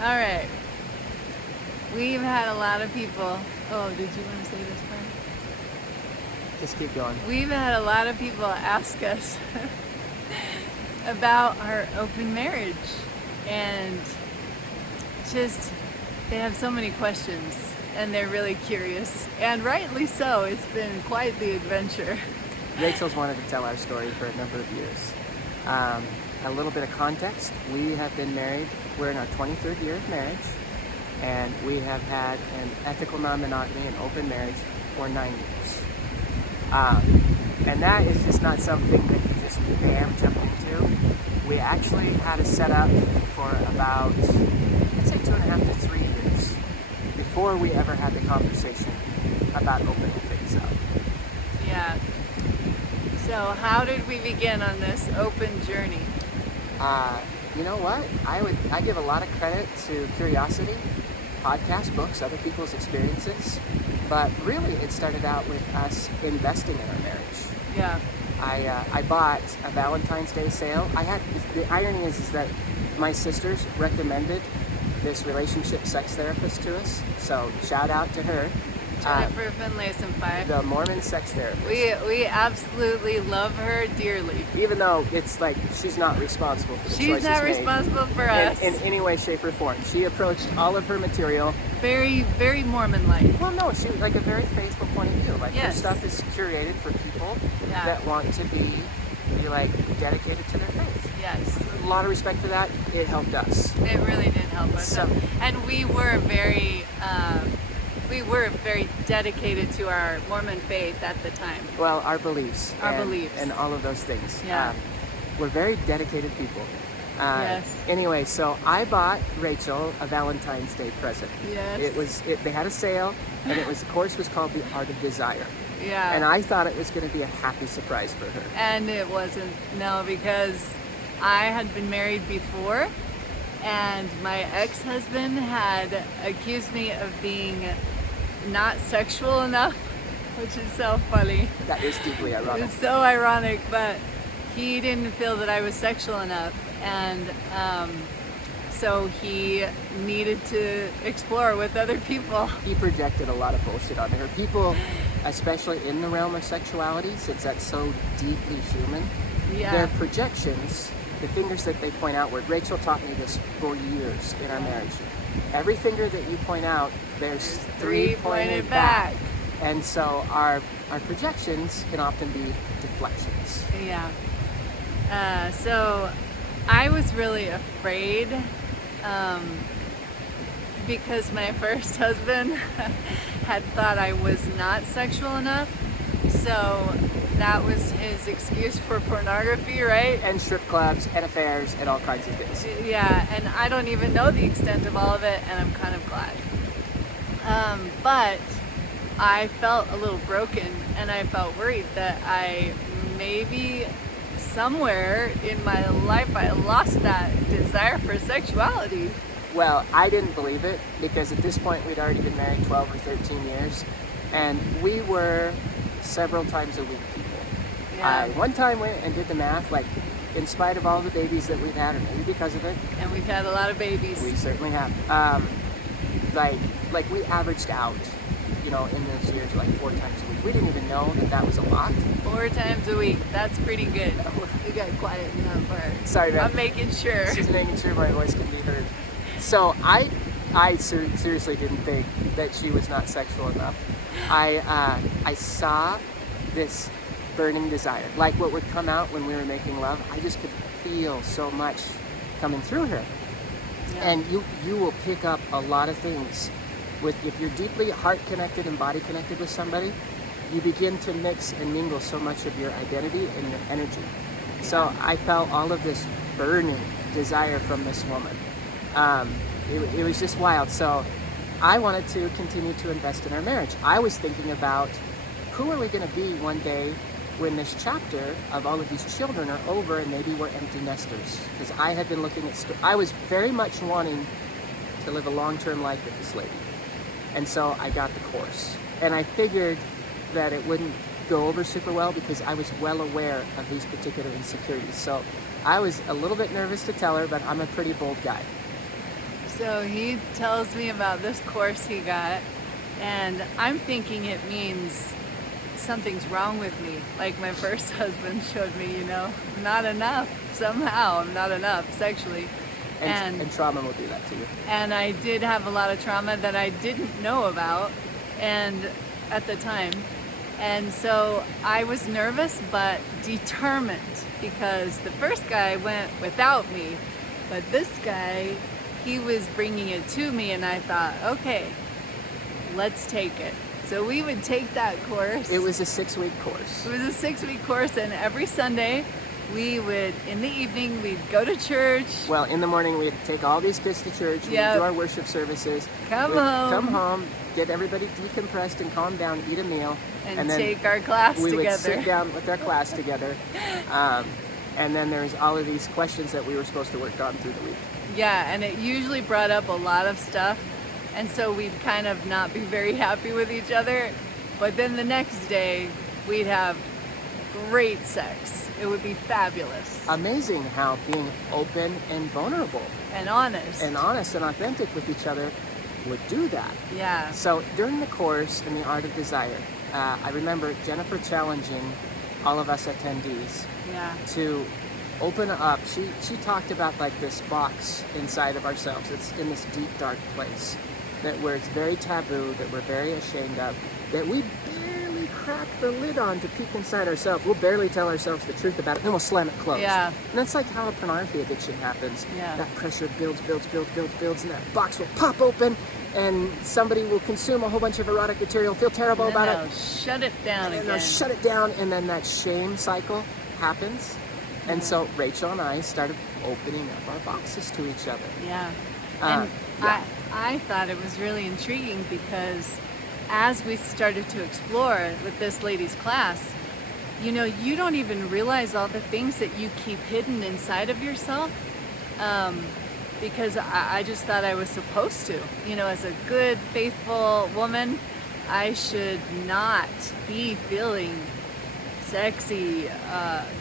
All right. We've had a lot of people. Oh, did you want to say this part? Just keep going. We've had a lot of people ask us about our open marriage, and just they have so many questions, and they're really curious, and rightly so. It's been quite the adventure. Rachel's wanted to tell our story for a number of years. A little bit of context, we have been married, we're in our 23rd year of marriage, and we have had an ethical non-monogamy and open marriage for 9 years. And that is just not something that you just bam jump into. We actually had a setup for about, I'd say 2.5 to 3 years before we ever had the conversation about opening things up. Yeah. So how did we begin on this open journey? You know what? I give a lot of credit to curiosity, podcasts, books, other people's experiences, but really it started out with us investing in our marriage. Yeah. I bought a Valentine's Day sale. The irony is that my sisters recommended this relationship sex therapist to us, so shout out to her. Jennifer Finlayson-Pye. The Mormon sex therapist. We absolutely love her dearly. Even though it's like she's not responsible for the choices She's not made responsible for us. in any way, shape, or form. She approached all of her material. Very, very Mormon-like. Well, no, she was like a very faithful point of view. Like her Yes. stuff is curated for people Yeah. that want to be like dedicated to their faith. Yes. A lot of respect for that. It helped us. It really did help us. So- And we were very dedicated to our Mormon faith at the time. Well, our beliefs. Our and, beliefs. and all of those things. Yeah. We're very dedicated people. Yes. Anyway, so I bought Rachel a Valentine's Day present. Yes. They had a sale, and the course was called The Art of Desire. Yeah. And I thought it was going to be a happy surprise for her. And it wasn't, no, because I had been married before, and my ex-husband had accused me of being not sexual enough, which is so funny. That is deeply ironic. It's so ironic, but he didn't feel that I was sexual enough, and so he needed to explore with other people. He projected a lot of bullshit onto her. People, especially in the realm of sexuality, since that's so deeply human, Yeah. their projections, the fingers that they point outward. Rachel taught me this for years in our marriage. Every finger that you point out, there's three pointed back. And so our projections can often be deflections. Yeah. So I was really afraid because my first husband had thought I was not sexual enough. So that was his excuse for pornography, right? And strip clubs and affairs and all kinds of things. Yeah, and I don't even know the extent of all of it, and I'm kind of glad. But I felt a little broken, and I felt worried that I maybe somewhere in my life I lost that desire for sexuality. Well, I didn't believe it because at this point we'd already been married 12 or 13 years, and we were several times a week people. Yeah. I one time went and did the math, like in spite of all the babies that we've had, or maybe because of it, And we've had a lot of babies. we certainly have. Like we averaged out, in those years, like 4 times a week. We didn't even know that was a lot. 4 times a week. That's pretty good. You got quiet in that part. Sorry, man. I'm making sure. She's making sure my voice can be heard. So I seriously didn't think that she was not sexual enough. I saw this burning desire, like what would come out when we were making love. I just could feel so much coming through her. Yeah. And you will pick up a lot of things if you're deeply heart connected and body connected with somebody. You begin to mix and mingle so much of your identity and your energy. So I felt all of this burning desire from this woman. It was just wild. So I wanted to continue to invest in our marriage. I was thinking about who are we going to be one day when this chapter of all of these children are over and maybe we're empty nesters. Because I had been looking at, I was very much wanting to live a long-term life with this lady. And so I got the course. And I figured that it wouldn't go over super well because I was well aware of these particular insecurities. So I was a little bit nervous to tell her, but I'm a pretty bold guy. So he tells me about this course he got, and I'm thinking it means something's wrong with me. Like my first husband showed me, not enough. Somehow I'm not enough sexually. And trauma will do that to you. And I did have a lot of trauma that I didn't know about and at the time. And so I was nervous but determined, because the first guy went without me, but this guy, he was bringing it to me, and I thought, okay, let's take it. So we would take that course. It was a 6-week course. It was a 6-week course, and every Sunday we would, in the evening, we'd go to church. Well, in the morning we'd take all these kids to church. Yep. We'd do our worship services. Come home, get everybody decompressed and calm down, eat a meal, and then take our class we together. would sit down with our class together. And then there's all of these questions that we were supposed to work on through the week. Yeah, and it usually brought up a lot of stuff, and so we'd kind of not be very happy with each other. But then the next day, we'd have great sex. It would be fabulous. Amazing how being open and vulnerable And honest. and authentic with each other would do that. Yeah. So during the course in the Art of Desire, I remember Jennifer challenging all of us attendees Yeah. to open up. She talked about like this box inside of ourselves. It's in this deep, dark place where it's very taboo, that we're very ashamed of, that we barely crack the lid on to peek inside ourselves. We'll barely tell ourselves the truth about it, then we'll slam it closed. Yeah. And that's like how a pornography addiction happens. Yeah. That pressure builds, and that box will pop open, and somebody will consume a whole bunch of erotic material, feel terrible And then about they'll it. shut it down And then again. they'll shut it down, and then that shame cycle happens. And so Rachel and I started opening up our boxes to each other. Yeah. Uh, And yeah. I thought it was really intriguing, because as we started to explore with this lady's class, you don't even realize all the things that you keep hidden inside of yourself, because I just thought I was supposed to. As a good, faithful woman, I should not be feeling sexy,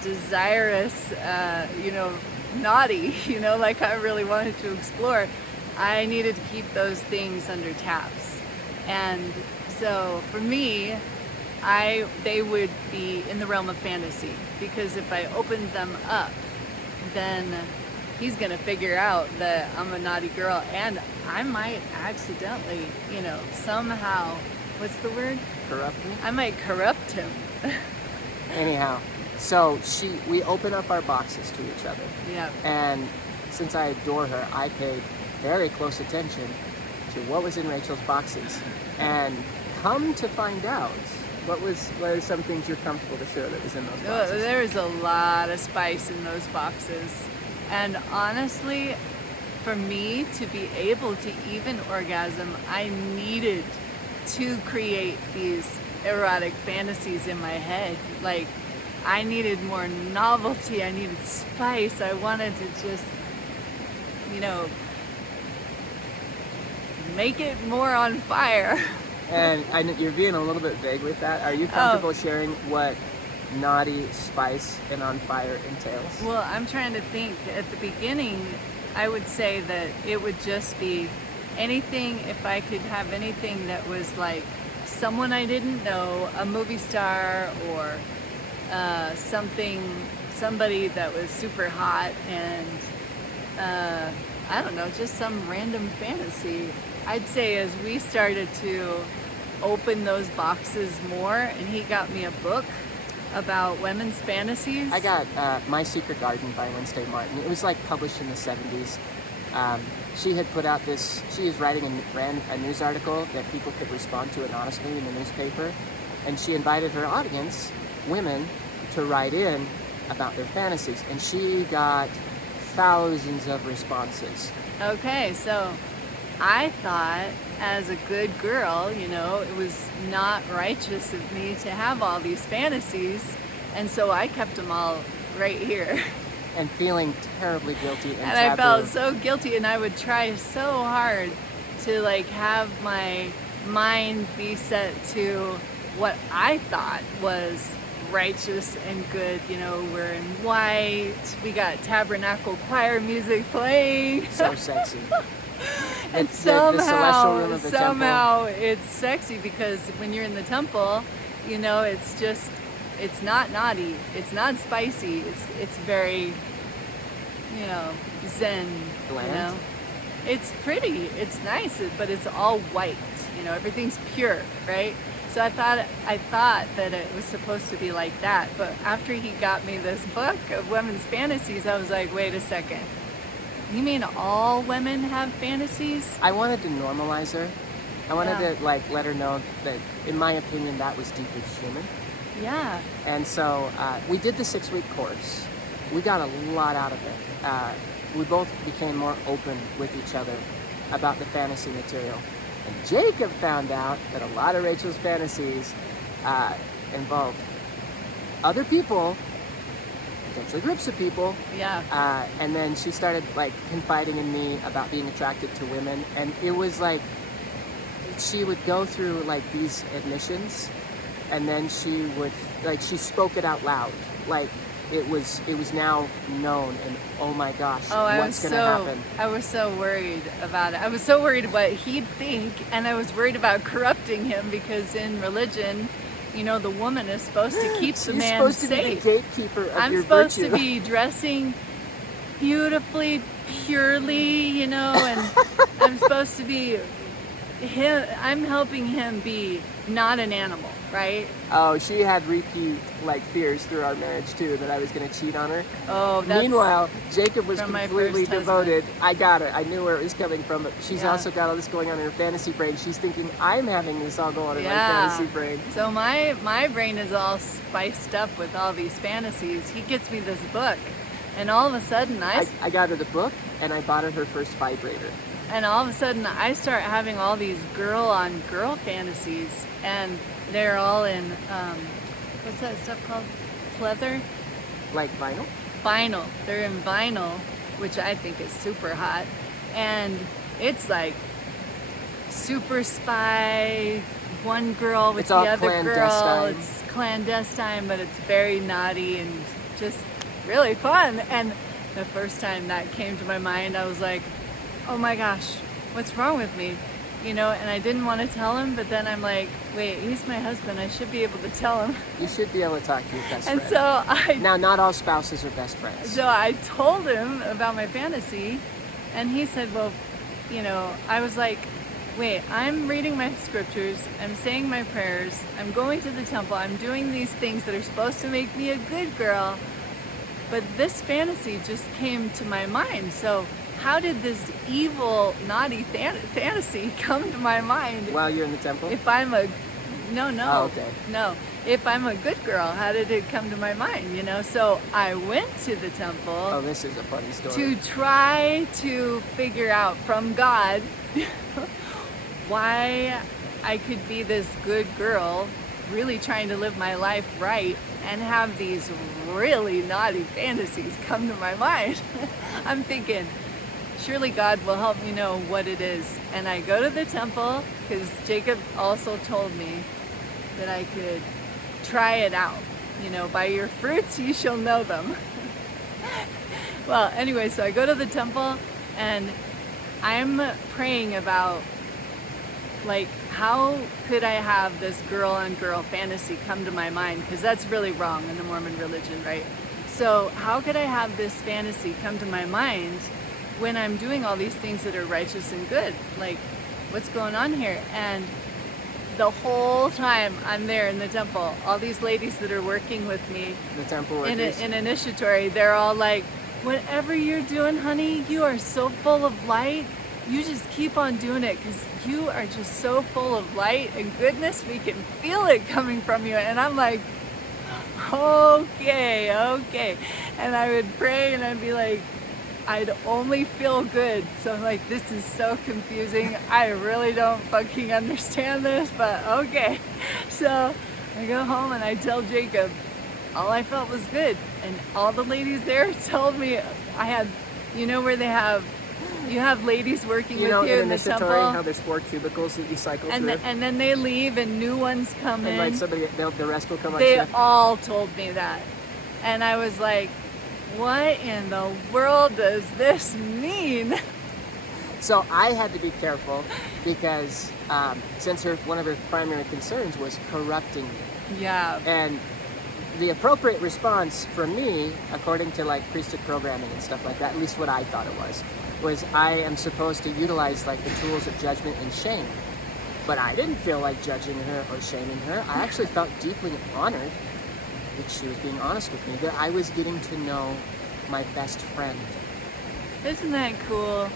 desirous, naughty, like I really wanted to explore. I needed to keep those things under taps. And so for me, they would be in the realm of fantasy, because if I opened them up, then he's gonna figure out that I'm a naughty girl, and I might accidentally, somehow, what's the word? Corrupt me? I might corrupt him. Anyhow, so we open up our boxes to each other. Yeah. And since I adore her, I paid very close attention to what was in Rachel's boxes. And come to find out, what are some things you're comfortable to share that was in those boxes? There was a lot of spice in those boxes. And honestly, for me to be able to even orgasm, I needed to create these erotic fantasies in my head. Like, I needed more novelty, I needed spice, I wanted to just, make it more on fire. And I know you're being a little bit vague with that. Are you comfortable sharing what naughty, spice, and on fire entails? Well, I'm trying to think. At the beginning, I would say that it would just be anything, if I could have anything that was like someone I didn't know, a movie star, or somebody that was super hot, and I don't know, just some random fantasy. I'd say as we started to open those boxes more, and he got me a book about women's fantasies. I got My Secret Garden by Wednesday Martin. It was like published in the 70s. She had put out this, she was writing a news article that people could respond to anonymously in the newspaper. And she invited her audience, women, to write in about their fantasies. And she got thousands of responses. Okay, so I thought, as a good girl, it was not righteous of me to have all these fantasies, and so I kept them all right here. And feeling terribly guilty and And taboo. I felt so guilty, and I would try so hard to have my mind be set to what I thought was righteous and good. We're in white, we got tabernacle choir music playing. So sexy. And the celestial room of the somehow it's sexy because when you're in the temple, you know, it's not naughty, it's not spicy, it's very, you know, zen, Bland? you know. It's pretty, it's nice, but it's all white, you know, everything's pure, right? So I thought that it was supposed to be like that, but after he got me this book of women's fantasies, I was like, wait a second. You mean all women have fantasies? I wanted to normalize her. I wanted Yeah. to like let her know that, in my opinion, that was deeply human. Yeah. And so we did the 6-week course. We got a lot out of it. We both became more open with each other about the fantasy material. And Jacob found out that a lot of Rachel's fantasies involved other people, potentially groups of people. Yeah. And then she started like confiding in me about being attracted to women. And it was like, she would go through like these admissions, and then she would, like, she spoke it out loud. Like, it was now known, and oh my gosh, what's gonna happen? I was so worried about it. I was so worried what he'd think, and I was worried about corrupting him because in religion, you know, the woman is supposed to keep the man supposed to safe. be the gatekeeper of I'm your supposed virtue. to be dressing beautifully, purely, you know, and I'm supposed to be I'm helping him be not an animal, right? Oh, she had repeat like fears through our marriage too, that I was gonna cheat on her. Oh, that's Meanwhile, Jacob was from my completely first husband. devoted. I got it. I knew where it was coming from, but she's Yeah. also got all this going on in her fantasy brain. She's thinking I'm having this all going on in my Yeah. fantasy brain. So my brain is all spiced up with all these fantasies. He gets me this book, and all of a sudden I got her the book, and I bought her her first vibrator. I start having all these girl-on-girl fantasies, and they're all in what's that stuff called? Pleather? Like vinyl? Vinyl. They're in vinyl, which I think is super hot, and it's like super spy, one girl with It's the all other girl. clandestine. It's clandestine, but it's very naughty and just really fun. And the first time that came to my mind, I was like, oh my gosh, what's wrong with me? You know, and I didn't want to tell him, but then I'm like, wait, he's my husband. I should be able to tell him. You should be able to talk to your best And friend. Now, not all spouses are best friends. So I told him about my fantasy, and he said, well, you know, I was like, wait, I'm reading my scriptures, I'm saying my prayers, I'm going to the temple, I'm doing these things that are supposed to make me a good girl, but this fantasy just came to my mind. So how did this evil, naughty fantasy come to my mind? While you're in the temple? If I'm a, no, Oh, okay. no. If I'm a good girl, how did it come to my mind, you know? So I went to the temple Oh, this is a funny story. to try to figure out from God why I could be this good girl, really trying to live my life right, and have these really naughty fantasies come to my mind. I'm thinking, surely God will help me know what it is. And I go to the temple because Jacob also told me that I could try it out. You know, by your fruits you shall know them. Well, anyway, so I go to the temple and I'm praying about, like, how could I have this girl on girl fantasy come to my mind? Because that's really wrong in the Mormon religion, right? So how could I have this fantasy come to my mind when I'm doing all these things that are righteous and good? Like, what's going on here? And the whole time I'm there in the temple, all these ladies that are working with me The temple in workers. an initiatory, they're all like, whatever you're doing, honey, you are so full of light. You just keep on doing it because you are just so full of light and goodness. We can feel it coming from you. And I'm like, okay. And I would pray and I'd be like, I'd only feel good. So I'm like, this is so confusing. I really don't fucking understand this, but okay. So I go home and I tell Jacob, all I felt was good. And all the ladies there told me, I had, you know where you have ladies working with you in in the initiatory, temple, how there's 4 cubicles that you cycle and through. and then they leave and new ones come And in. like the rest will come on They shift. all told me that. And I was like, what in the world does this mean? So I had to be careful because since one of her primary concerns was corrupting me. Yeah. And the appropriate response for me, according to like priesthood programming and stuff like that, at least what I thought it was I am supposed to utilize like the tools of judgment and shame. But I didn't feel like judging her or shaming her. I actually felt deeply honored that she was being honest with me, that I was getting to know my best friend. Isn't that cool?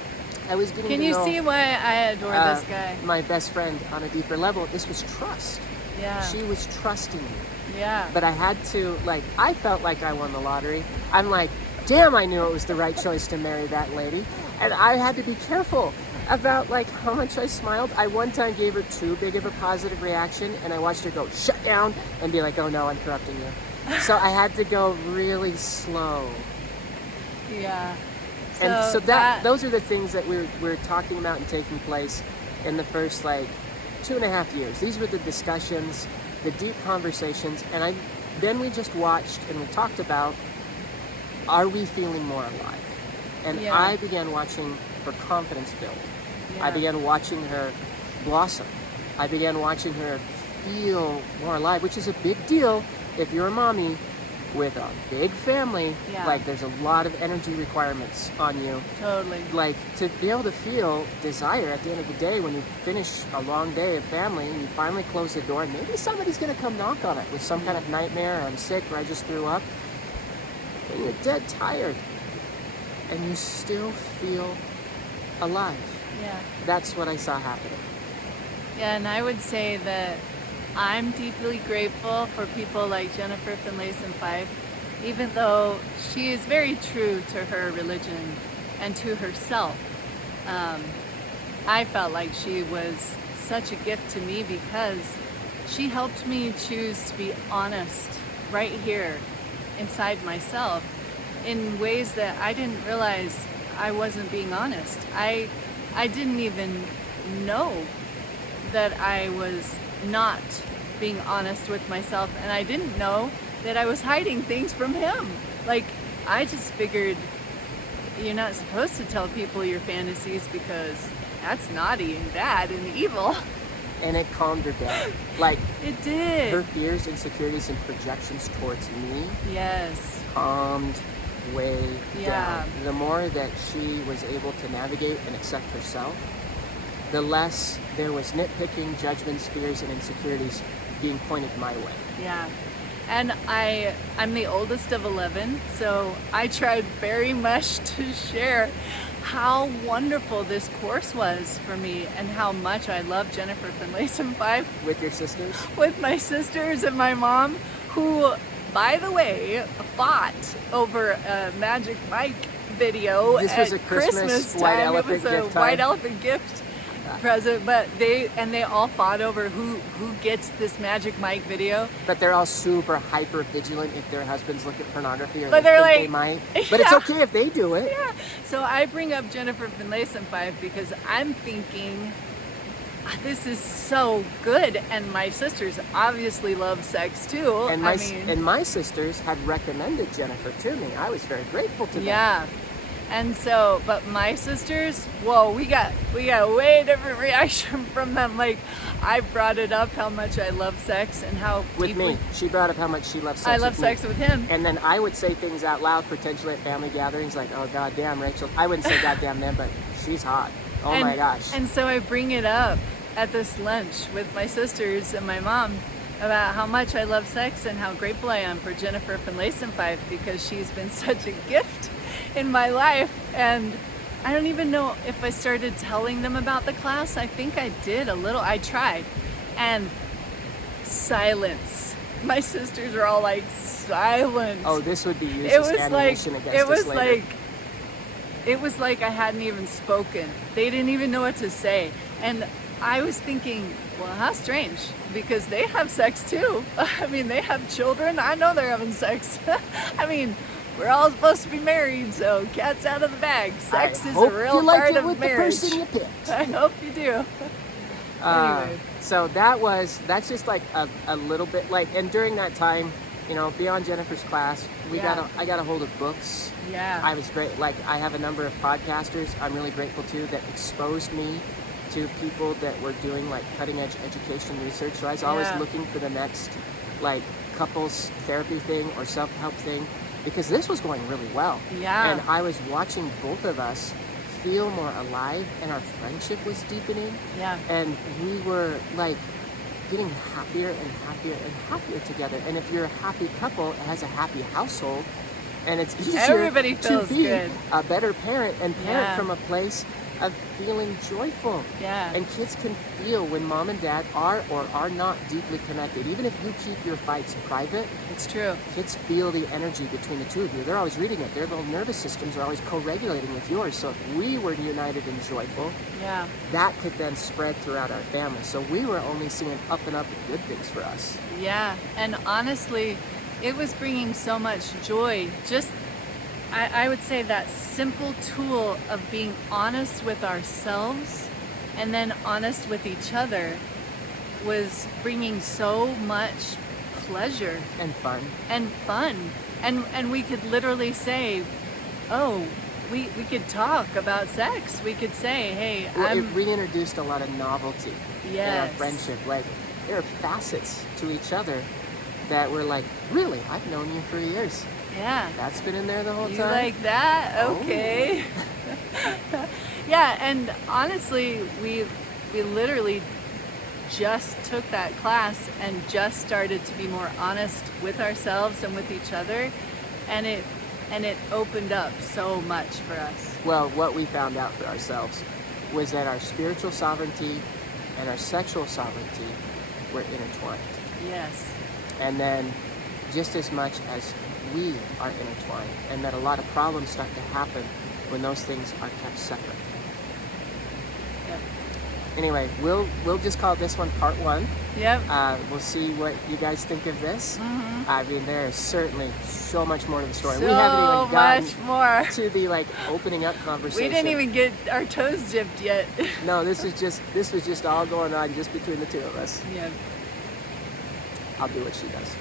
I was getting Can to you know see why I adore this guy? my best friend on a deeper level. This was trust. Yeah. She was trusting me. Yeah. But I had to, like, I felt like I won the lottery. I'm like, damn, I knew it was the right choice to marry that lady. And I had to be careful about, like, how much I smiled. I one time gave her too big of a positive reaction, and I watched her go, shut down, and be like, oh no, I'm corrupting you. So I had to go really slow. Yeah. And so those are the things that we're talking about and taking place in the first, like, 2.5 years. These were the discussions, the deep conversations, and then we just watched and we talked about, are we feeling more alive? And Yeah. I began watching her confidence build. Yeah. I began watching her blossom. I began watching her feel more alive, which is a big deal if you're a mommy with a big family. Yeah. Like, there's a lot of energy requirements on you. Totally. Like, to be able to feel desire at the end of the day when you finish a long day of family and you finally close the door and maybe somebody's going to come knock on it with some kind of nightmare, or I'm sick, or I just threw up, and you're dead tired and you still feel alive. Yeah. That's what I saw happening. Yeah, and I would say that I'm deeply grateful for people like Jennifer Finlayson Fife, even though she is very true to her religion and to herself. I felt like she was such a gift to me because she helped me choose to be honest right here inside myself in ways that I didn't realize I wasn't being honest. I didn't even know that I was not being honest with myself, and I didn't know that I was hiding things from him. Like, I just figured you're not supposed to tell people your fantasies because that's naughty and bad and evil. And it calmed her down. Like, It did. her fears, insecurities, and projections towards me Yes. calmed way Yeah. down. The more that she was able to navigate and accept herself, the less there was nitpicking, judgments, fears, and insecurities being pointed my way. Yeah. And I'm the oldest of 11, so I tried very much to share how wonderful this course was for me and how much I love Jennifer Finlayson Fife With your sisters? with my sisters and my mom, who, by the way, fought over a Magic Mike video This at was a Christmas white time. elephant It was a gift white time. elephant gift present, but they all fought over who gets this Magic Mike video. But they're all super hyper vigilant if their husbands look at pornography, or But they they're think they like- might. But it's Yeah. okay if they do it. Yeah. So I bring up Jennifer Finlayson Fife because I'm thinking, this is so good, and my sisters obviously love sex too. And I mean, my sisters had recommended Jennifer to me. I was very grateful to them. yeah. And so, but my sisters, whoa, we got a way different reaction from them. Like, I brought it up how much I love sex and how With deeply me, she brought up how much she loves sex. I love with me. sex with him. And then I would say things out loud, potentially at family gatherings, like, "Oh goddamn, Rachel." I wouldn't say "goddamn" then, but she's hot. Oh and, my gosh. And so I bring it up at this lunch with my sisters and my mom about how much I love sex and how grateful I am for Jennifer Finlayson Fife because she's been such a gift in my life. And I don't even know if I started telling them about the class. I think I did a little. I tried. And silence. My sisters are all like, silent. Oh, this would be used It as was like, ammunition against us later. it was like I hadn't even spoken. They didn't even know what to say. And I was thinking, well, how strange, because they have sex too. I mean, they have children. I know they're having sex. I mean, we're all supposed to be married, so cat's out of the bag. Sex is a real part of marriage. The person you picked. I hope you do. Anyway. So that's just like a little bit like, and during that time, you know, beyond Jennifer's class, I got a hold of books. Yeah. I was great. Like, I have a number of podcasters I'm really grateful to that exposed me to people that were doing like cutting edge education research. So I was always Yeah. looking for the next like couples therapy thing or self-help thing, because this was going really well. Yeah. And I was watching both of us feel more alive, and our friendship was deepening, Yeah. and we were like getting happier and happier and happier together. And if you're a happy couple, it has a happy household, and it's easier Everybody to feels be good. a better parent and parent Yeah. from a place of feeling joyful. Yeah. And kids can feel when mom and dad are or are not deeply connected. Even if you keep your fights private, It's true. kids feel the energy between the two of you. They're always reading it. Their little nervous systems are always co-regulating with yours. So if we were united and joyful, Yeah. that could then spread throughout our family. So we were only seeing up and up and good things for us. Yeah. And honestly, it was bringing so much joy. Just, I would say that simple tool of being honest with ourselves and then honest with each other was bringing so much pleasure And fun. and fun. And we could literally say, oh, we could talk about sex. We could say, hey, Well, it I'm, reintroduced a lot of novelty in our yes. friendship. Like, there are facets to each other that were like, really, I've known you for years. Yeah. That's been in there the whole You time. like that? Oh. Okay. Yeah, and honestly, we literally just took that class and just started to be more honest with ourselves and with each other, and it opened up so much for us. Well, what we found out for ourselves was that our spiritual sovereignty and our sexual sovereignty were intertwined. Yes. And then just as much as we are intertwined, and that a lot of problems start to happen when those things are kept separate. Yep. Anyway, we'll just call this one part one. Yep. We'll see what you guys think of this. I mean, there is certainly so much more to the story. So We haven't even gotten much more. to the like opening up conversation. We didn't even get our toes dipped yet. No, this was just all going on just between the two of us. Yeah. I'll do what she does.